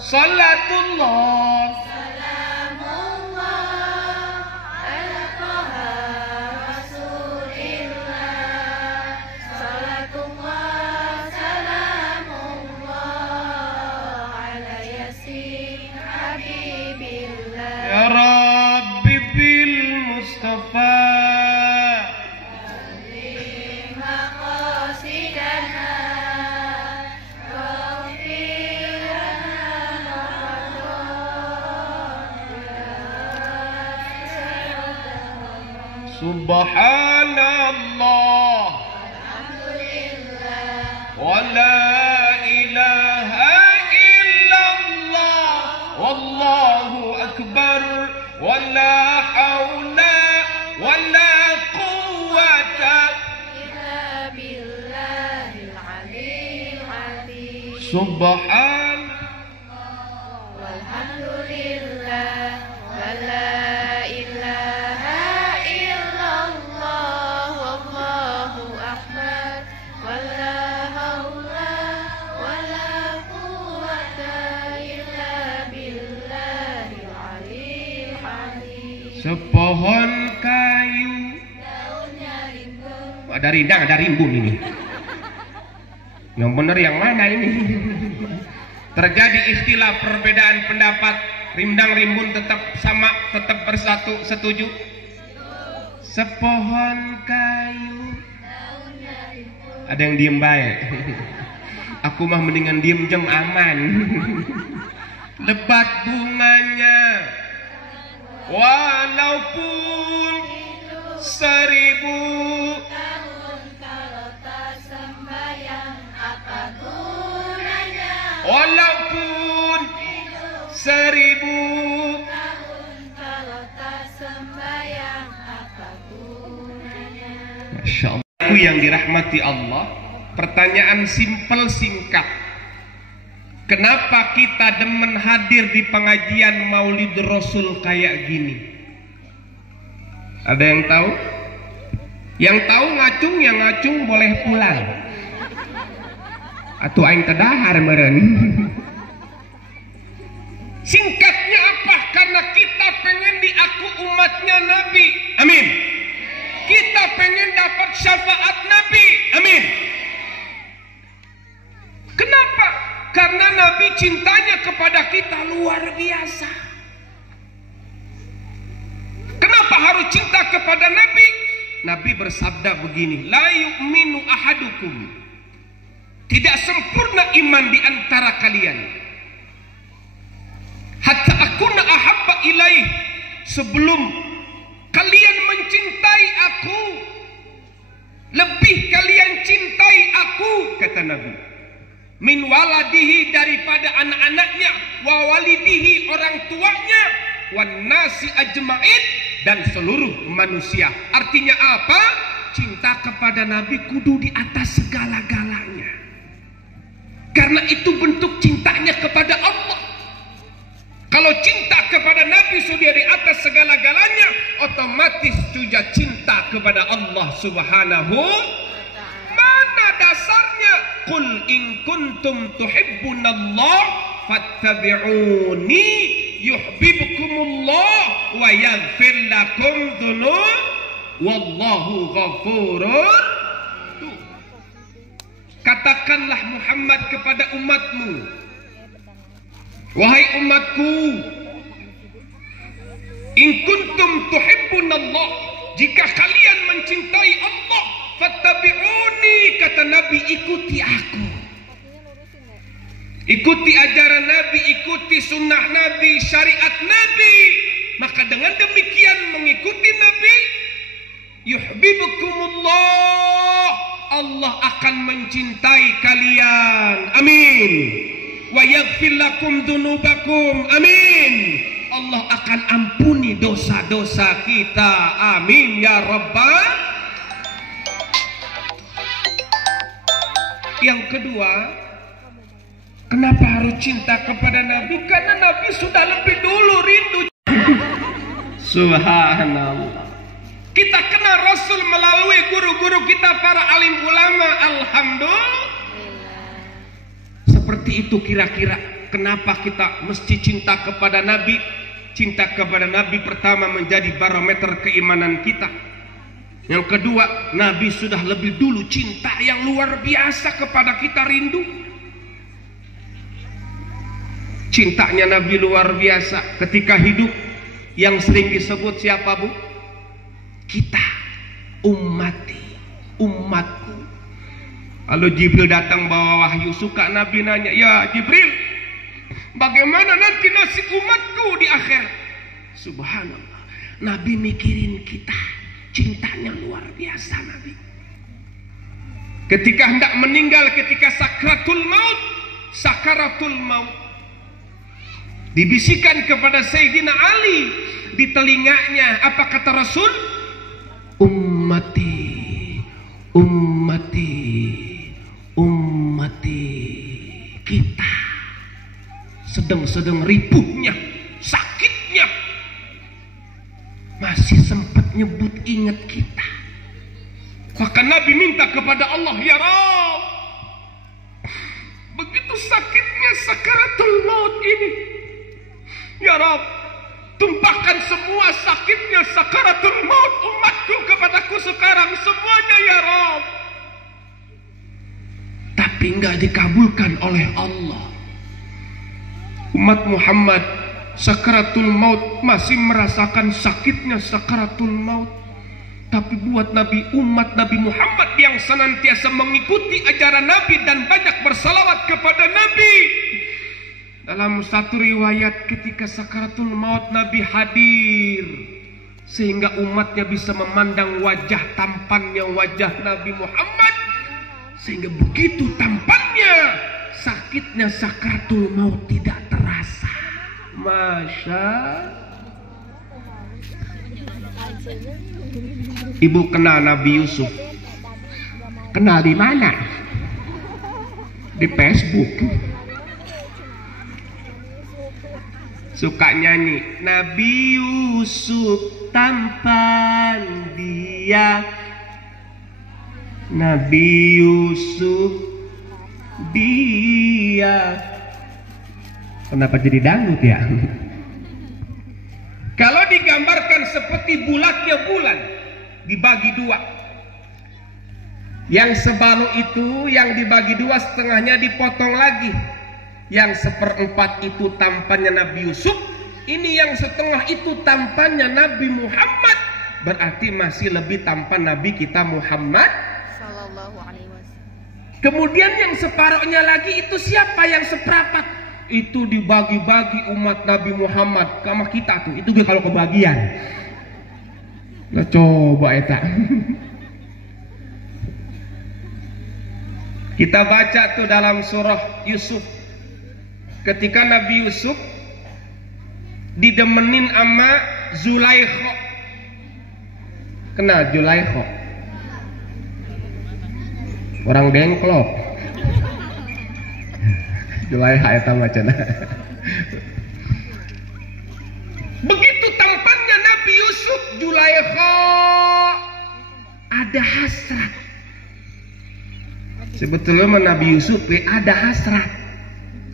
Salatullah Salamullah ala Taha Rasulillah. Salatullah salamullah ala Yasin Habibillah. ya Rabbi bil Mustafa Subhanallah Alhamdulillah wa la ilaha illallah wallahu akbar wa la hawla wa la quwwata illa billahil aliyyil azim. subhan Walhamdulillah wa la ilaha illallah wallahu akbar wa la haula wa la quwwata illa billahil aliyyil azim. sepohon kayu. Daunnya rimbun. Ada rindang, ada rimbun ini. Yang benar yang mana ini? Terjadi istilah perbedaan pendapat. Rindang rimbun tetap sama, tetap bersatu, setuju? Sepohon kayu. Daunnya rimbun. Ada yang diem baik. Aku mah mendingan diem jeng aman. Lebat bunganya, walaupun 1000 Tahun kalau tak sembahyang apa gunanya? walaupun 1000 Tahun kalau tak sembahyang apa gunanya? Masya Allah. Aku yang dirahmati Allah, pertanyaan simpel singkat. Kenapa kita demen hadir di pengajian Maulid Rasul kayak gini? Ada yang tahu? Yang tahu ngacung, yang ngacung boleh pulang. Atuh aing tedahar meureun. Singkatnya apa? Karena kita pengen diaku umatnya Nabi. Amin. Kita pengen dapat syafaat Nabi. Amin. Kenapa? Karena Nabi cintanya kepada kita luar biasa. Kenapa harus cinta kepada Nabi? Nabi bersabda begini, la yu'minu ahadukum. Tidak sempurna iman di antara kalian. Hatta akuna ahabba ilaih. Sebelum kalian mencintai aku, lebih kalian cintai aku, kata Nabi. Min waladihi, daripada anak-anaknya, wa walidihi, orang tuanya, wan nasi ajma'in, dan seluruh manusia. Artinya apa? Cinta kepada Nabi kudu di atas segala-galanya. Karena itu bentuk cintanya kepada Allah. Kalau cinta kepada Nabi sudah di atas segala-galanya, otomatis juga cinta kepada Allah Subhanahu. Mana dasarnya? Qul in kuntum tuhibbunallah fattabi'uni yuhibbukumullah wa yaghfir lakum dzunub wallahu ghafurur. Katakanlah Muhammad kepada umatmu, wahai umatku, in kuntum tuhibbunallah, jika kalian mencintai Allah, fattabi'uni, kata Nabi, ikuti aku. Ikuti ajaran Nabi, ikuti sunnah Nabi, syariat Nabi. Maka dengan demikian mengikuti Nabi, yuhibbukumullah, Allah akan mencintai kalian. Amin. Wa yaghfir lakum dzunubakum. Amin. Allah akan ampuni dosa-dosa kita. Amin ya Rabbal. Yang kedua, kenapa harus cinta kepada Nabi? Karena Nabi sudah lebih dulu rindu. Subhanallah. Kita kenal Rasul melalui guru-guru kita, para alim ulama. Alhamdulillah. Seperti itu kira-kira. Kenapa kita mesti cinta kepada Nabi? Cinta kepada Nabi pertama menjadi barometer keimanan kita. Yang kedua, Nabi sudah lebih dulu cinta yang luar biasa kepada kita, rindu. Cintanya Nabi luar biasa ketika hidup. Yang sering disebut siapa, Bu? Kita, umatku. Kalau Jibril datang bawa wahyu, suka Nabi nanya, ya Jibril, bagaimana nanti nasib umatku di akhirat? Subhanallah, Nabi mikirin kita, cintanya luar biasa Nabi. Ketika hendak meninggal, ketika sakaratul maut, dibisikkan kepada Sayyidina Ali di telinganya, apa kata Rasul? Ummati, kita sedang ribuhnya, sakitnya, masih sempat nyebut ingat kita. Maka Nabi minta kepada Allah, ya Rabb, begitu sakitnya sakaratul maut ini, ya Rabb, tumpahkan semua sakitnya sakaratul maut umatku kepadaku sekarang semuanya, ya Rabb. Tapi enggak dikabulkan oleh Allah. Umat Muhammad sakaratul maut masih merasakan sakitnya sakaratul maut. Tapi buat Nabi, umat Nabi Muhammad yang senantiasa mengikuti ajaran Nabi dan banyak bersalawat kepada Nabi, dalam satu riwayat ketika sakaratul maut Nabi hadir, sehingga umatnya bisa memandang wajah tampannya wajah Nabi Muhammad, sehingga begitu tampannya, sakitnya sakaratul maut tidak terasa. Masya. Ibu kenal Nabi Yusuf? Kenal di mana? Di Facebook. Suka nyanyi, Nabi Yusuf tampan dia, Nabi Yusuf dia. Kenapa jadi dangdut ya? Kalau digambarkan seperti bulatnya bulan, dibagi dua. Yang sebalu itu yang dibagi dua, setengahnya dipotong lagi. Yang seperempat itu tampannya Nabi Yusuf. Ini yang setengah itu tampannya Nabi Muhammad. Berarti masih lebih tampan Nabi kita Muhammad Sallallahu Alaihi Wasallam. Kemudian yang separuhnya lagi itu siapa yang seperempat? Itu dibagi-bagi umat Nabi Muhammad sama kita tuh. Itu gue kalau kebagian. Nah coba eta. Kita baca tuh dalam surah Yusuf. Ketika Nabi Yusuf didemenin sama Zulaikha. Kenal Zulaikha? Orang dengklok. Zulaikha eta macana. Begitu tampannya Nabi Yusuf, Zulaikha ada hasrat. Sebetulnya Nabi Yusuf ada hasrat.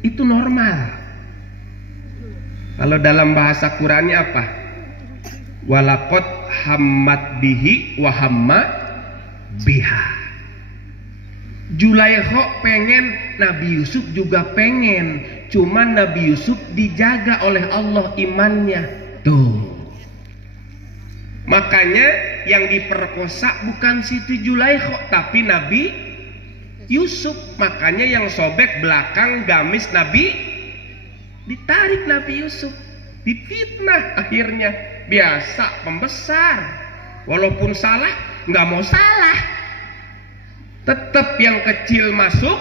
Itu normal. Kalau dalam bahasa Qur'annya apa? Walaqad hammat bihi wa hamma biha. Zulaikha pengen, Nabi Yusuf juga pengen. Cuman Nabi Yusuf dijaga oleh Allah imannya. Tuh. Makanya yang diperkosa bukan Siti Zulaikha, tapi Nabi Yusuf. Makanya yang sobek belakang gamis Nabi, ditarik Nabi Yusuf, difitnah akhirnya. Biasa pembesar, walaupun salah nggak mau salah, tetap yang kecil masuk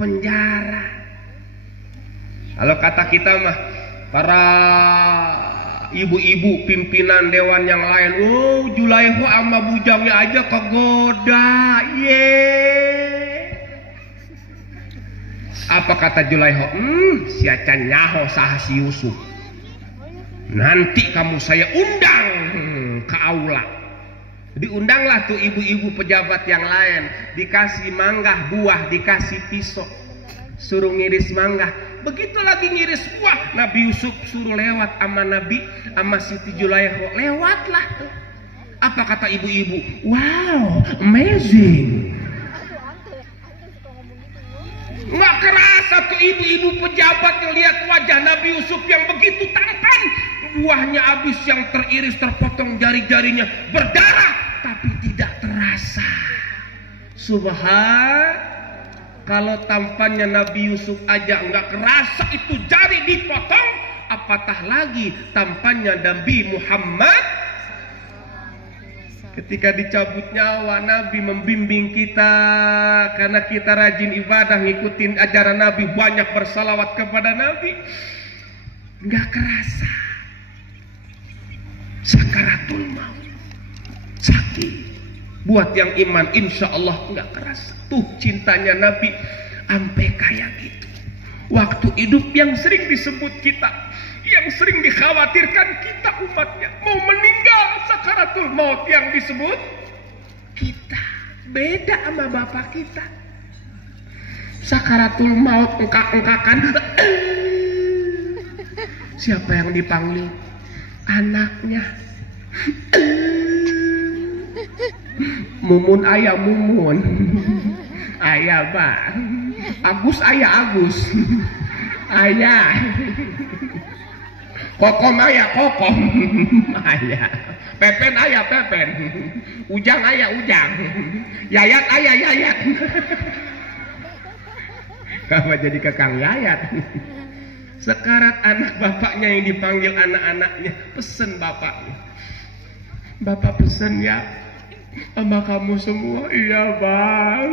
penjara. Kalau kata kita mah, para ibu-ibu pimpinan dewan yang lain, oh Zulaikha sama bujangnya aja kegoda, Apa kata Zulaikha? Si acan nyaho saha si Yusuf. Nanti kamu saya undang ke aula. Diundanglah tuh ibu-ibu pejabat yang lain, dikasih manggah buah, dikasih pisau. suruh ngiris mangga. Begitu lagi ngiris buah, Nabi Yusuf suruh lewat sama Nabi sama Siti Zulaikha. Lewatlah. Apa kata ibu-ibu? Wow, amazing. Nggak kerasa ke ibu-ibu pejabat ngelihat wajah Nabi Yusuf yang begitu tampan. Buahnya habis, yang teriris terpotong jari-jarinya berdarah, tapi tidak terasa. Kalau tampannya Nabi Yusuf aja nggak kerasa itu jari dipotong, apatah lagi tampannya Nabi Muhammad. Ketika dicabut nyawa, Nabi membimbing kita karena kita rajin ibadah, ngikutin ajaran Nabi, banyak bersalawat kepada Nabi. Nggak kerasa sakaratul maut, sakit. Buat yang iman, insya Allah nggak kerasa. Tuh cintanya Nabi sampai kayak gitu. Waktu hidup yang sering disebut kita, yang sering dikhawatirkan kita umatnya, mau meninggal sakaratul maut yang disebut kita. Beda sama bapak kita. Sakaratul maut engkak-engkakan. Siapa yang dipanggil? Anaknya. Mumun ayah mumun, ayah ba, Agus ayah Agus, ayah, kokom ayah kokom, ayah, pepen ayah pepen, ujang ayah ujang, yayat ayah yayat. Kamu jadi kekang yayat. Sekarat anak bapaknya yang dipanggil anak-anaknya, pesen bapaknya. Bapak pesen ya sama kamu semua. Iya bang,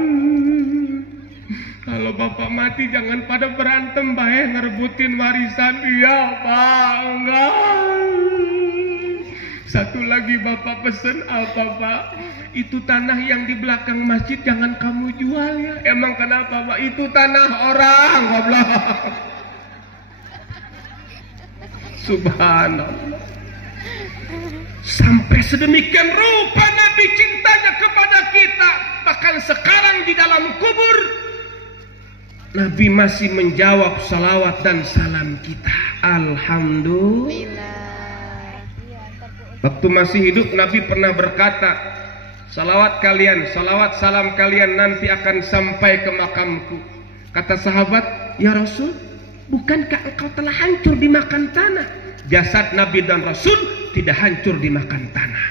kalau bapak mati jangan pada berantem bae ngerebutin warisan. Iya bang. Satu lagi bapak pesen apa pak? Itu tanah yang di belakang masjid jangan kamu jual ya. Emang kenapa pak? Itu tanah orang. Goblok. Subhanallah. Sampai sedemikian rupa Nabi cintanya kepada kita. Bahkan sekarang di dalam kubur, Nabi masih menjawab salawat dan salam kita. Alhamdulillah. Waktu masih hidup Nabi pernah berkata, salawat kalian, salawat salam kalian nanti akan sampai ke makamku. Kata sahabat, ya Rasul, bukankah engkau telah hancur dimakan tanah? Jasad Nabi dan Rasul tidak hancur dimakan tanah.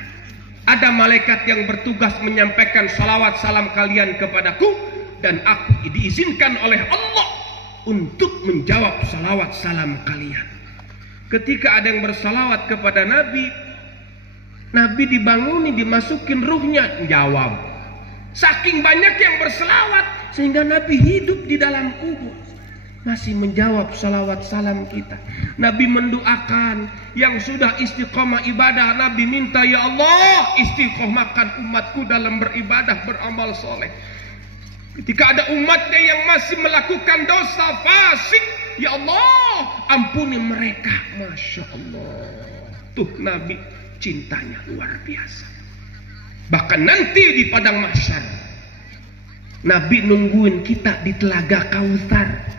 Ada malaikat yang bertugas menyampaikan salawat salam kalian kepadaku, dan aku diizinkan oleh Allah untuk menjawab salawat salam kalian. Ketika ada yang bersalawat kepada Nabi, Nabi dibanguni, dimasukin ruhnya, jawab. Saking banyak yang berselawat sehingga Nabi hidup di dalam kubur masih menjawab salawat salam kita. Nabi mendoakan yang sudah istiqomah ibadah. Nabi minta, ya Allah, istiqomahkan umatku dalam beribadah, beramal soleh. Ketika ada umatnya yang masih melakukan dosa fasik, ya Allah, ampuni mereka. Masya Allah. Tuh Nabi cintanya luar biasa. Bahkan nanti di padang mahsyar, Nabi nungguin kita di telaga Kautsar.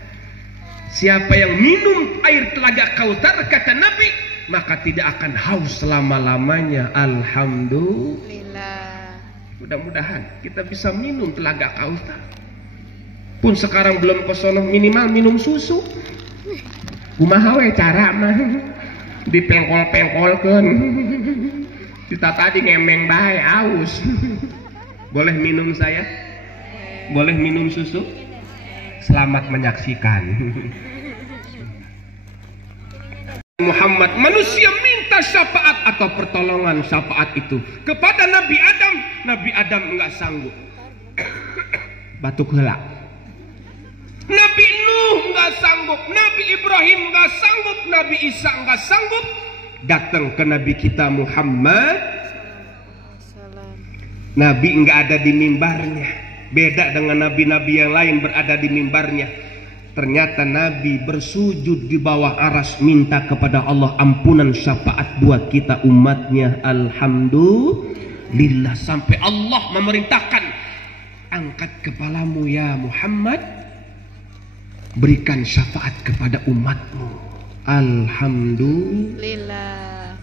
Siapa yang minum air telaga Kautsar, kata Nabi, maka tidak akan haus selama-lamanya. Alhamdulillah. Mudah-mudahan kita bisa minum telaga Kautsar. Pun sekarang belum kesono, minimal minum susu. Kumaha we cara mah? Dipengkol-pengkolkeun. Kita tadi ngemeng bae aus. Boleh minum saya? Boleh minum susu? Selamat menyaksikan. Muhammad, manusia minta syafaat atau pertolongan syafaat itu kepada Nabi Adam. Nabi Adam enggak sanggup. Batuk heula. Nabi Nuh enggak sanggup, Nabi Ibrahim enggak sanggup, Nabi Isa enggak sanggup. Datang ke Nabi kita Muhammad. Nabi enggak ada di mimbarnya. Beda dengan nabi-nabi yang lain berada di mimbarnya. Ternyata Nabi bersujud di bawah aras, minta kepada Allah ampunan syafaat buat kita umatnya. Alhamdulillah. Sampai Allah memerintahkan, angkat kepalamu ya Muhammad, berikan syafaat kepada umatmu. Alhamdulillah.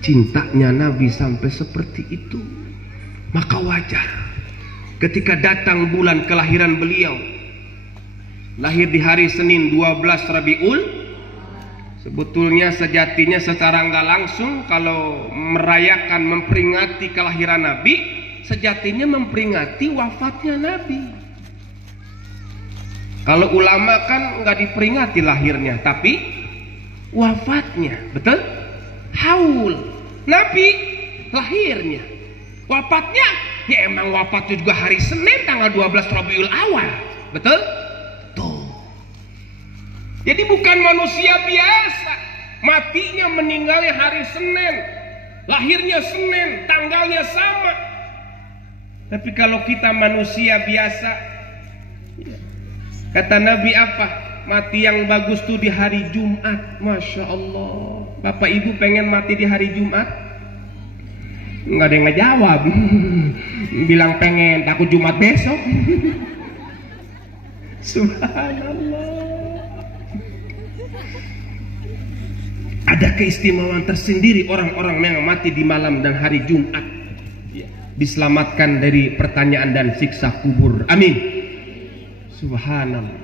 Cintanya Nabi sampai seperti itu. Maka wajar ketika datang bulan kelahiran beliau, lahir di hari Senin 12 Rabiul. Sebetulnya sejatinya secara nggak langsung kalau merayakan memperingati kelahiran Nabi, sejatinya memperingati wafatnya Nabi. Kalau ulama kan nggak diperingati lahirnya, tapi wafatnya, betul? Haul. Nabi lahirnya, wafatnya ya emang wafatnya juga hari Senin tanggal 12 Rabiul Awal, betul? Tuh. Jadi bukan manusia biasa, matinya meninggalnya hari Senin, lahirnya Senin, tanggalnya sama. Tapi kalau kita manusia biasa, kata Nabi apa? Mati yang bagus tuh di hari Jumat. Masya Allah. Bapak ibu pengen mati di hari Jumat? Nggak ada yang ngejawab. Bilang pengen, takut Jumat besok. Subhanallah. Ada keistimewaan tersendiri orang-orang yang mati di malam dan hari Jumat, diselamatkan dari pertanyaan dan siksa kubur. Amin. Subhanallah.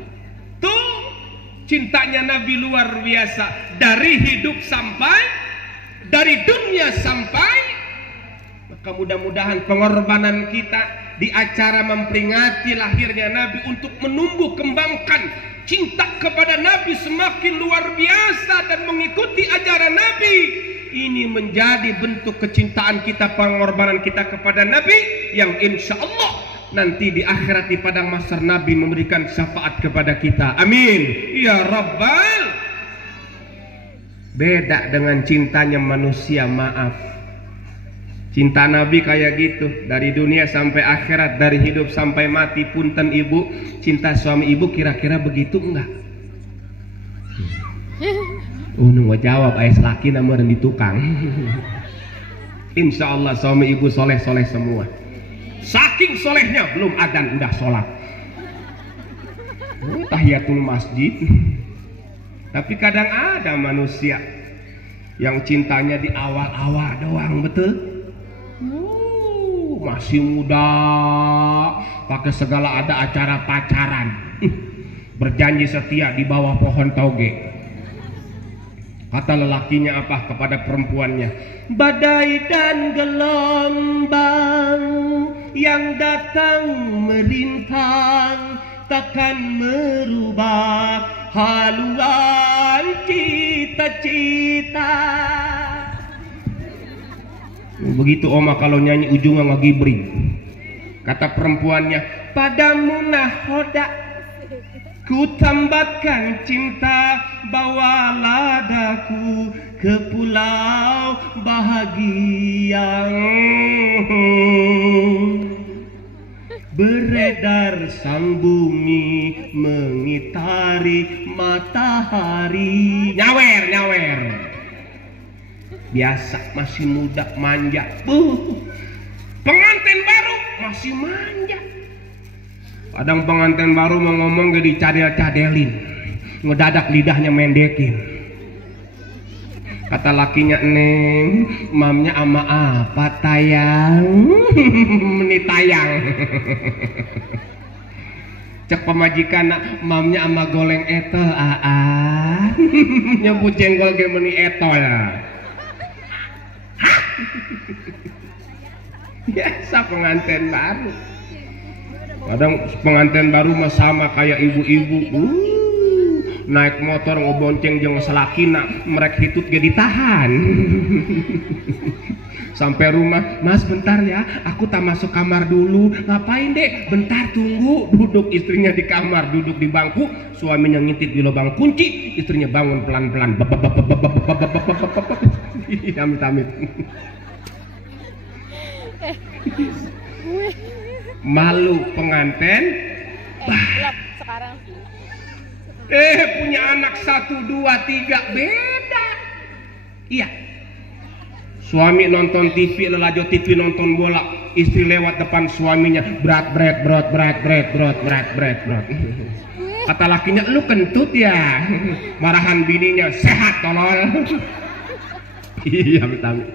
Tuh cintanya Nabi luar biasa. Dari hidup sampai, dari dunia sampai. Maka mudah-mudahan pengorbanan kita di acara memperingati lahirnya Nabi untuk menumbuh kembangkan cinta kepada Nabi semakin luar biasa dan mengikuti ajaran Nabi. Ini menjadi bentuk kecintaan kita, pengorbanan kita kepada Nabi yang insya Allah nanti di akhirat di padang mahsyar Nabi memberikan syafaat kepada kita. Amin ya Rabbal. Beda dengan cintanya manusia, maaf. Cinta Nabi kayak gitu, dari dunia sampai akhirat, dari hidup sampai mati. Punten ibu, cinta suami ibu kira-kira begitu enggak? Nunggu jawab ayah laki nama dan di tukang. Insya Allah suami ibu soleh-soleh semua. Saking solehnya belum adzan udah sholat. Tahiyatul masjid. Tapi kadang ada manusia yang cintanya di awal-awal doang, betul? Masih muda, pakai segala ada acara pacaran, berjanji setia di bawah pohon toge. Kata lelakinya apa kepada perempuannya? Badai dan gelombang yang datang merintang takkan merubah haluan cita-cita. Begitu oma kalau nyanyi ujungnya ngagibring. Kata perempuannya, padamu nahoda ku tambatkan cinta, bawalah daku ke pulau bahagia. Beredar sang bumi mengitari matahari. Nyawer, nyawer. Biasa masih muda manja. Pengantin baru masih manja. Kadang pengantin baru mau ngomong gak dicadel-cadelin, ngedadak lidahnya mendekin. Kata lakinya, neng, mamnya ama apa tayang? Meni tayang. Cek pemajikan, mamnya ama goleng eto nyebut jenggol ge meni eto ya. Biasa pengantin baru. Kadang pengantin baru mah sama kayak ibu-ibu, naik motor ngebonceng jeung selakina, merek hitut ge ditahan. Sampai rumah, mas bentar ya, aku tak masuk kamar dulu. Ngapain dek? Bentar tunggu. Duduk istrinya di kamar, duduk di bangku, suaminya ngintip di lubang kunci, istrinya bangun pelan-pelan. Amit-amit. Malu pengantin sekarang punya anak 1, 2, 3 beda. Iya, suami nonton TV, lelajo TV nonton bola, istri lewat depan suaminya berat. Kata lakinya, lu kentut ya. Marahan bininya, sehat tolol. Iya, amit-amit.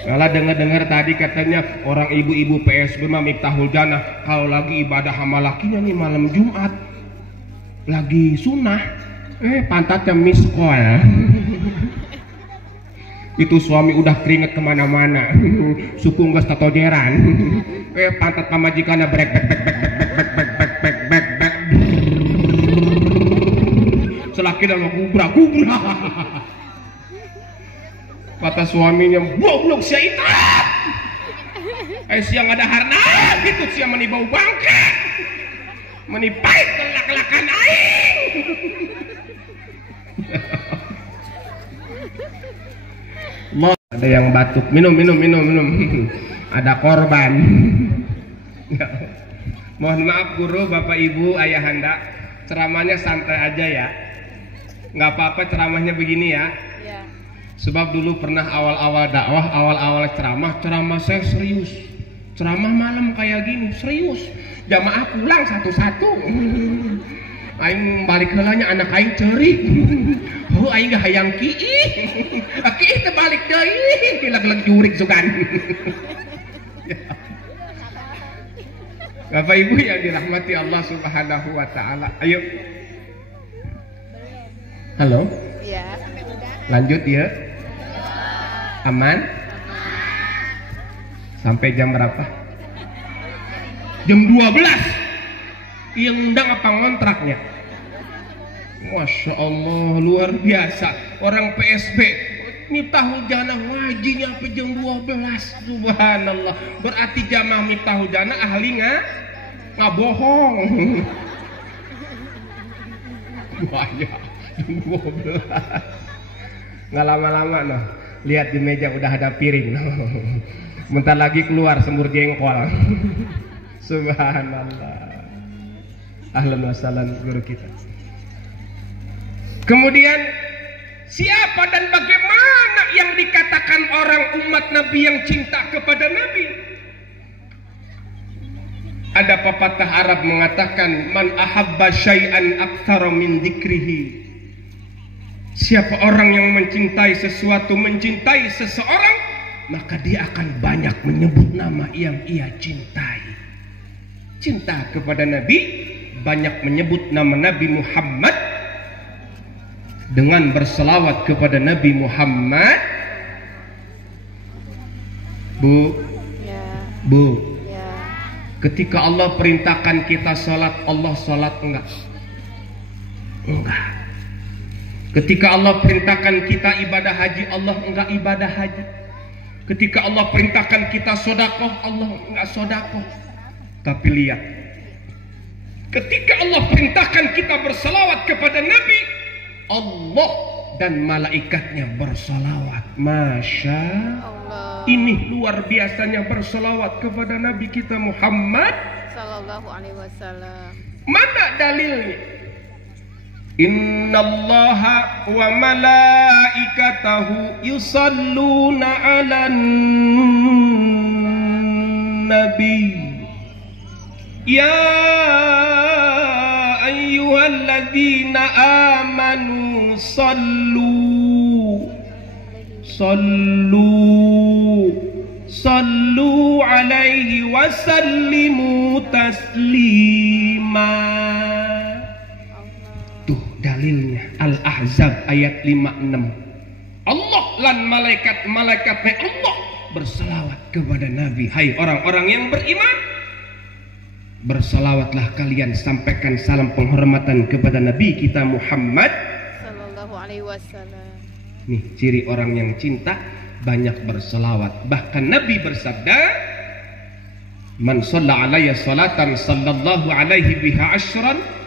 Malah dengar-dengar tadi katanya orang ibu-ibu PSB mah Miftahul Jannah kalau lagi ibadah sama lakinya nih malam Jumat lagi sunnah, pantatnya miskol. Itu suami udah keringet kemana-mana, suku nggak tatojeran. Pantat pamajikannya brek bek bek bek bek bek bek bek bek bek bek. Selaki dalam kubra. Kata suaminya, goblok sia itu. Siang ada harna, gitu sia meni bau bangka. Meni pahit kelak-kelakan aing. Ada yang batuk, minum. Ada korban. Mohon maaf guru, bapak ibu, ayahanda, ceramahnya santai aja ya. Nggak apa-apa ceramahnya begini ya. Sebab dulu pernah awal-awal dakwah, awal-awal ceramah saya serius. Ceramah malam kayak gini, serius. Jamaah pulang satu-satu. Aing balik heulanya anak aing ceurik. Oh aing gak hayang kiih. Kiih teh balik deui, lag-lag jurik sugan. Bapak Ibu yang dirahmati Allah Subhanahu wa taala. Ayo. Halo? Iya. Lanjut ya. Aman? Sampai jam berapa? Jam 12. Yang undang apa ngontraknya? Masya Allah, luar biasa. Orang PSB Miftahul Jannah ngajinya sampai jam 12. Subhanallah. Berarti jamaah Miftahul Jannah ahli nggak bohong. Wah ya, jam 12. Nggak lama-lama noh. Lihat di meja udah ada piring. Bentar lagi keluar semur jengkol. Subhanallah. Ahlan wa sahlan guru kita. Kemudian siapa dan bagaimana yang dikatakan orang umat Nabi yang cinta kepada Nabi? Ada pepatah Arab mengatakan man ahabba syai'an aktsara min dzikrihi. Siapa orang yang mencintai sesuatu, mencintai seseorang, maka dia akan banyak menyebut nama yang ia cintai. Cinta kepada Nabi, banyak menyebut nama Nabi Muhammad, dengan berselawat kepada Nabi Muhammad. Bu, ketika Allah perintahkan kita sholat, Allah sholat enggak? Enggak. Ketika Allah perintahkan kita ibadah haji, Allah enggak ibadah haji. Ketika Allah perintahkan kita sodakoh, Allah enggak sodakoh. Tapi lihat, ketika Allah perintahkan kita bersalawat kepada Nabi, Allah dan malaikatnya bersalawat. Masya Allah. Ini luar biasanya bersalawat kepada Nabi kita Muhammad Sallallahu Alaihi Wasallam. Mana dalilnya? Innallaha wa malaikatahu yusalluna 'alan nabi. Ya ayyuhalladzina amanu sallu alaihi wa sallimu taslima. Dalilnya Al-Ahzab ayat 56. Allah lan malaikat-malaikatnya Allah berselawat kepada Nabi. Hai orang-orang yang beriman, berselawatlah kalian, sampaikan salam penghormatan kepada Nabi kita Muhammad Sallallahu Alaihi Wasallam. Nih ciri orang yang cinta, banyak berselawat. Bahkan Nabi bersabda, man shalla alayya salatan sallallahu alaihi biha asyran.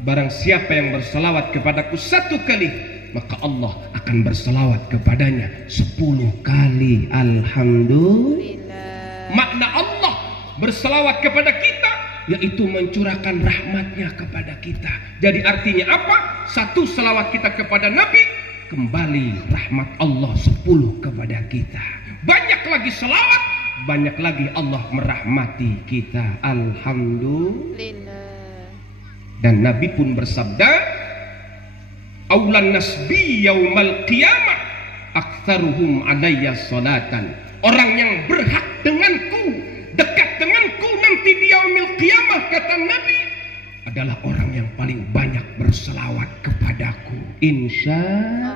Barang siapa yang berselawat kepadaku 1 kali, maka Allah akan berselawat kepadanya 10 kali. Alhamdulillah. Makna Allah berselawat kepada kita yaitu mencurahkan rahmatnya kepada kita. Jadi artinya apa? 1 selawat kita kepada Nabi, kembali rahmat Allah 10 kepada kita. Banyak lagi selawat, banyak lagi Allah merahmati kita. Alhamdulillah. Dan Nabi pun bersabda, aulan nasbi yaumal qiyamah aktsaruhum alayya salatan. Orang yang berhak denganku, dekat denganku nanti di yaumil qiyamah, kata Nabi, adalah orang yang paling banyak berselawat kepadaku. Insya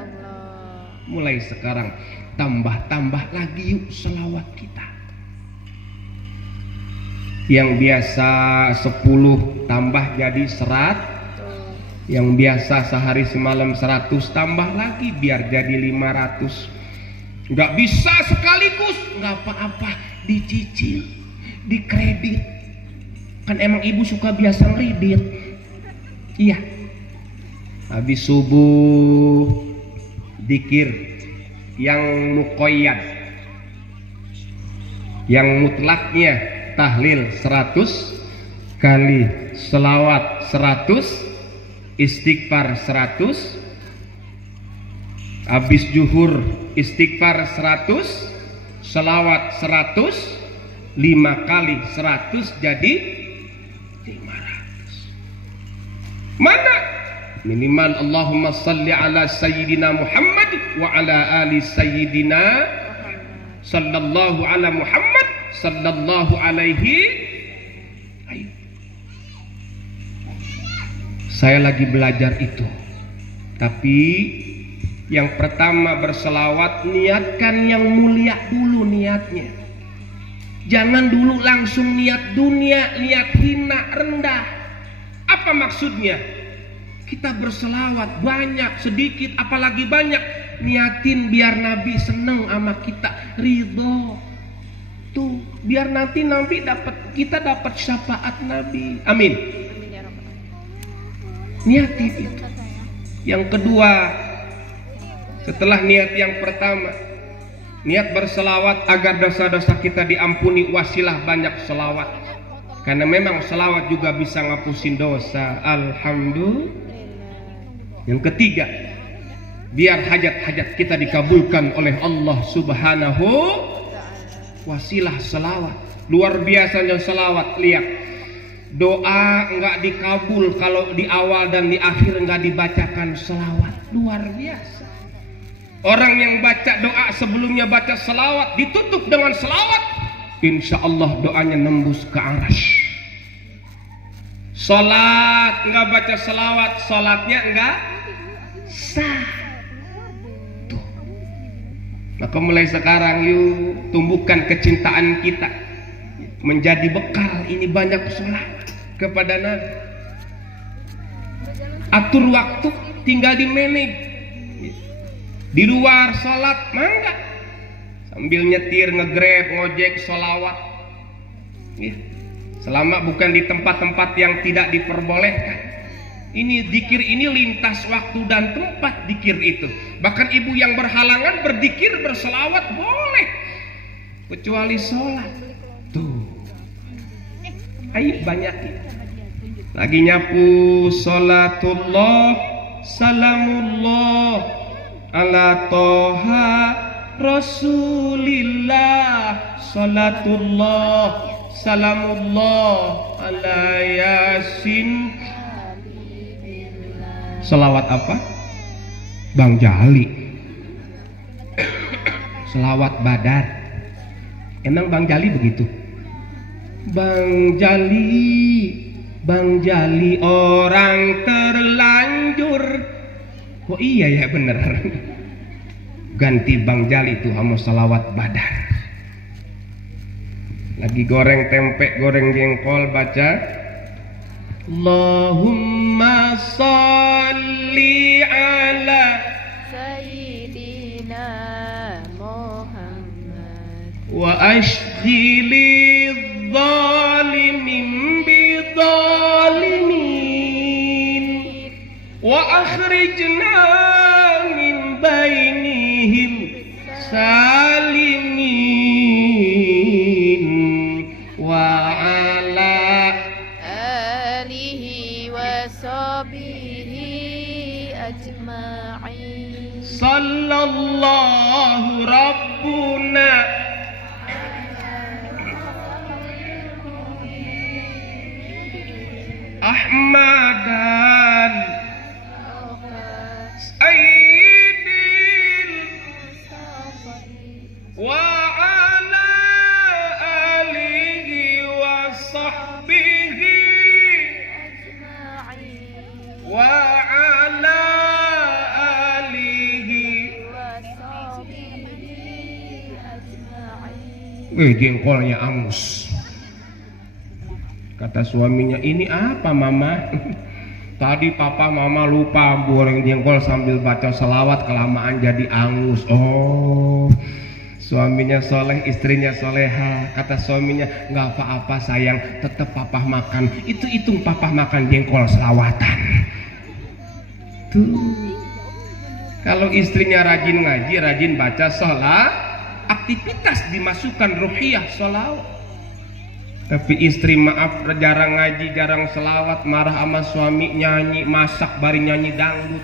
Allah. Mulai sekarang tambah-tambah lagi yuk selawat kita. Yang biasa 10 tambah jadi 100. Yang biasa sehari semalam 100 tambah lagi biar jadi 500. Nggak bisa sekaligus, nggak apa-apa, dicicil, dikredit. Kan emang ibu suka biasa ngeredit. Iya. Habis subuh dikir yang muqayyad, yang mutlaknya tahlil 100 kali, selawat 100, istighfar 100. Habis zuhur istighfar 100, selawat 100, 5 kali 100 jadi 500. Mana? Minimal Allahumma salli ala sayyidina Muhammad wa ala ali sayyidina sallallahu ala Muhammad sallallahu alaihi. Ayo. Saya lagi belajar itu. Tapi yang pertama berselawat, niatkan yang mulia dulu niatnya. Jangan dulu langsung niat dunia, niat hina, rendah. Apa maksudnya? Kita berselawat banyak, sedikit, apalagi banyak, niatin biar Nabi seneng sama kita, ridho. Tuh, biar nanti kita dapat syafaat Nabi. Amin. Niatin itu. Yang kedua, setelah niat yang pertama, niat berselawat agar dosa-dosa kita diampuni, wasilah banyak selawat. Karena memang selawat juga bisa ngapusin dosa. Alhamdulillah. Yang ketiga, biar hajat-hajat kita dikabulkan oleh Allah Subhanahu, wasilah selawat. Luar biasanya selawat. Lihat, doa enggak dikabul kalau di awal dan di akhir enggak dibacakan selawat. Luar biasa. Orang yang baca doa sebelumnya baca selawat, ditutup dengan selawat, insya Allah doanya nembus ke arasy. Salat enggak baca selawat, salatnya enggak sah. Tuh. Maka mulai sekarang yuk tumbuhkan kecintaan kita menjadi bekal. Ini banyak selawat kepada Nabi. Atur waktu, tinggal di manage. Di luar sholat mangga, sambil nyetir, ngegrab, ngojek, sholawat ya. Selama bukan di tempat-tempat yang tidak diperbolehkan. Ini zikir ini lintas waktu dan tempat zikir itu. Bahkan ibu yang berhalangan berzikir, berselawat boleh, kecuali sholat. Tuh, ayo banyakin. Lagi nyapu, sholatullah salamullah ala toha rasulillah, salatullah salamullah ala yasin. Selawat apa? Bang Jali. Selawat Badar. Emang Bang Jali begitu? Bang Jali orang terlanjur. Oh iya ya bener. Ganti Bang Jali itu sama selawat Badar. Lagi goreng tempe, goreng jengkol, baca Allahumma salli ala Sayyidina Muhammad wa ashghili dhalimin bidhalimin wa akhrijna min bainihim salimin wa ala alihi wa sahbihi ajma'in. Sallallahu Rabbuna Muhammadan Sayyidil wa ala alihi wa sahbihi wa ala alihi. Jengkolnya angus. Kata suaminya, ini apa mama? Tadi papa mama lupa goreng jengkol sambil baca selawat, kelamaan jadi angus. Oh, suaminya soleh, istrinya soleha. Kata suaminya, nggak apa-apa sayang, tetap papa makan. Itu papa makan jengkol selawatan. Tuh, kalau istrinya rajin ngaji, rajin baca sholat, aktivitas dimasukkan ruhiyah sholawat. Tapi istri maaf jarang ngaji, jarang selawat, marah sama suami, nyanyi, masak bari nyanyi dangdut.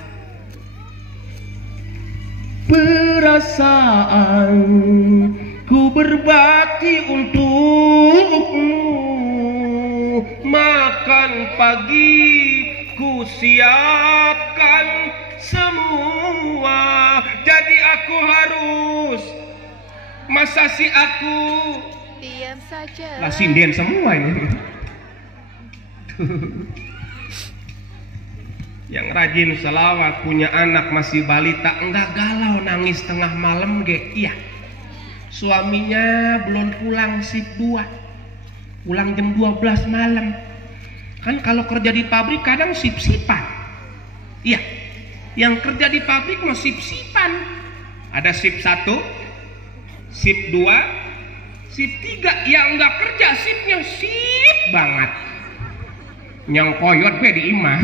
Perasaan ku berbakti untukmu, makan pagi ku siapkan semua. Jadi aku harus, masa si aku diam saja. lah sinden semua ini. Yang rajin selawat, punya anak masih balita, enggak galau nangis tengah malam ge. Iya, suaminya belum pulang shift 2, pulang jam 12 malam. Kan kalau kerja di pabrik kadang sip-sipan. Iya, yang kerja di pabrik mau sip-sipan. Ada shift 1, shift 2, shift 3. Yang enggak kerja shiftnya sip banget, yang koyot gue di imah.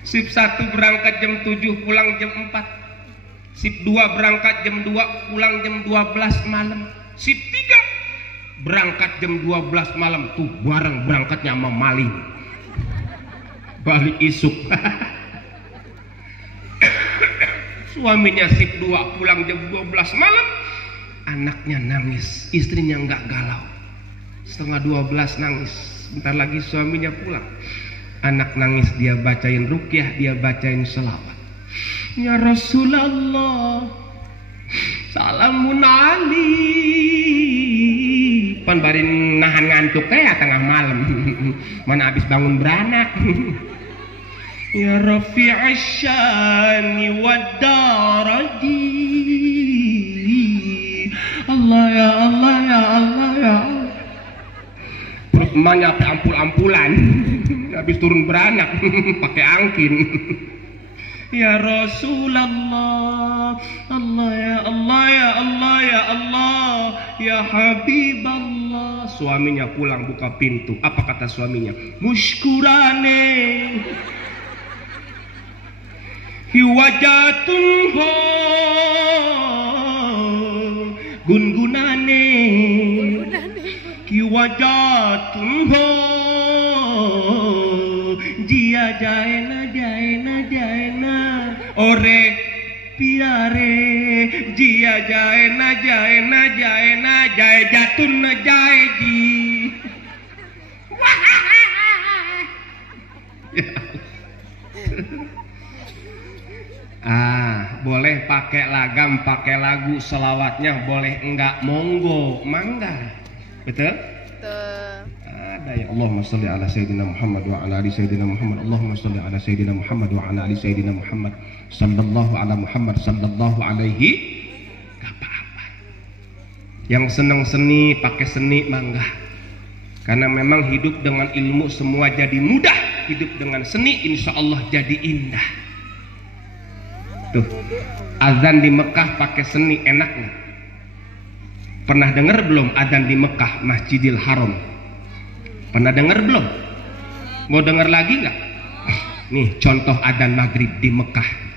Shift 1 berangkat jam 7, pulang jam 4. Shift 2 berangkat jam 2, pulang jam 12 malam. Shift 3 berangkat jam 12 malam, tuh bareng berangkatnya sama maling, balik isuk. Suaminya shift 2 pulang jam 12 malam, anaknya nangis, istrinya enggak galau. Setengah 12 nangis, bentar lagi suaminya pulang. Anak nangis, dia bacain ruqyah, dia bacain selawat. Ya Rasulullah, salamun alaikum. Pan barin nahan ngantuk ya tengah malam. Mana habis bangun beranak. Ya Rafi'ash syani wad daraji. Allah ya Allah ya Allah ya Allah. Perut emaknya sampai ampul-ampulan. Habis turun beranak pakai angkin. Ya Rasulullah, Allah ya Allah ya Allah ya Allah ya Habiballah. Suaminya pulang buka pintu. Apa kata suaminya? Mushkurane hiwajatun ho gungunane hiwajatun ho jia jaena jaena jaena ore piare jia jaena jaena jaena jae jatun jae ji. Boleh pakai lagam, pakai lagu selawatnya, boleh enggak, monggo, mangga. Betul? Betul. Ada ya. Allahumma sholli ala sayyidina Muhammad wa ala ali sayyidina Muhammad. Allahumma sholli ala sayyidina Muhammad wa ala ali sayyidina Muhammad. Sallallahu ala Muhammad sallallahu alaihi. Gak apa-apa. Yang senang seni, pakai seni, mangga. Karena memang hidup dengan ilmu semua jadi mudah. Hidup dengan seni insya Allah jadi indah. Tuh, azan di Mekah pakai seni enak nggak? Pernah dengar belum azan di Mekah Masjidil Haram? Pernah dengar belum? Mau dengar lagi nggak? Nih contoh azan maghrib di Mekah.